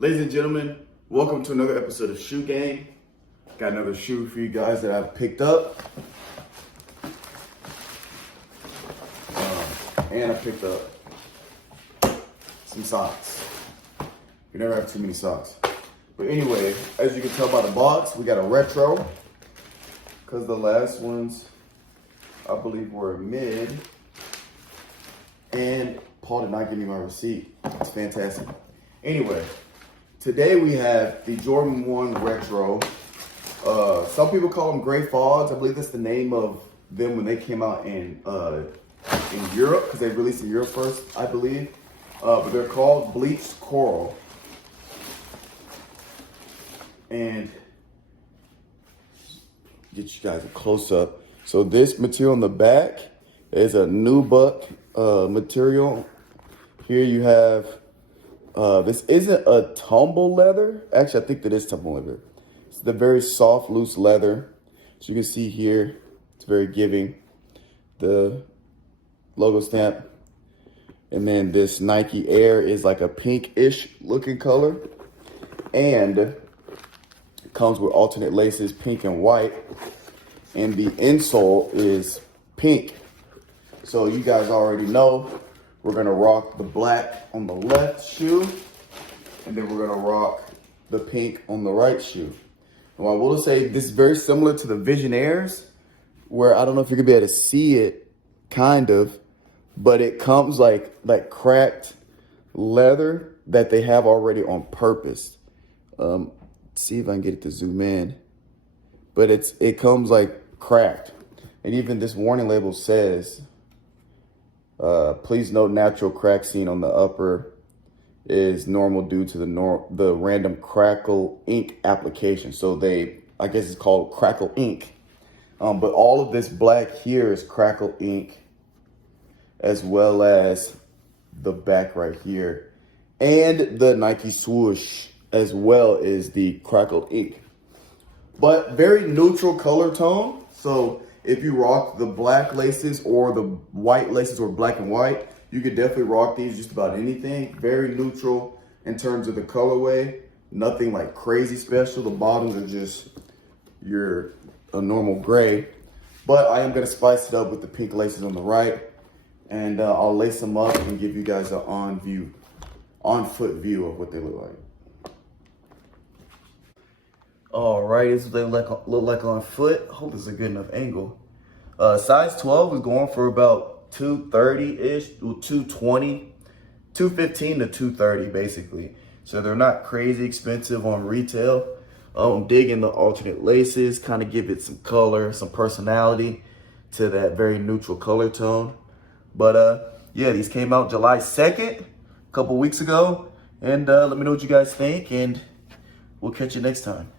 Ladies and gentlemen, welcome to another episode of Shoe Game. Got another shoe for you guys that I've picked up. And I picked up some socks. You never have too many socks. But anyway, as you can tell by the box, we got a retro. Because the last ones, I believe, were mid. And Paul did not give me my receipt. It's fantastic. Anyway, today we have the Jordan 1 Retro. Some people call them Gray Fogs. I believe that's the name of them when they came out in Europe, because they released in Europe first, I believe. But they're called Bleached Coral. And get you guys a close up. So this material on the back is a nubuck material. Here you have, this isn't a tumble leather. Actually, I think that is tumble leather. It's the very soft, loose leather. As you can see here, it's very giving. The logo stamp. And then this Nike Air is like a pinkish looking color. And it comes with alternate laces, pink and white. And the insole is pink. So you guys already know we're gonna rock the black on the left shoe, and then we're gonna rock the pink on the right shoe. Now I will say this is very similar to the Vision Airs, where I don't know if you're gonna be able to see it, kind of, but it comes like cracked leather that they have already on purpose. See if I can get it to zoom in, but it comes like cracked, and even this warning label says, please note natural crack seen on the upper is normal due to the random crackle ink application. So I guess it's called crackle ink. But all of this black here is crackle ink, as well as the back right here. And the Nike swoosh as well is the crackle ink. But very neutral color tone. So if you rock the black laces or the white laces or black and white, you could definitely rock these just about anything. Very neutral in terms of the colorway. Nothing like crazy special. The bottoms are just a normal gray. But I am gonna spice it up with the pink laces on the right. And I'll lace them up and give you guys an on-foot view of what they look like. All right, this is what they look like on foot. Hope this is a good enough angle. Size 12 is going for about 230-ish, 220, 215 to 230 basically. So they're not crazy expensive on retail. I'm digging the alternate laces, kind of give it some color, some personality to that very neutral color tone. But yeah, these came out July 2nd, a couple weeks ago. And let me know what you guys think, and we'll catch you next time.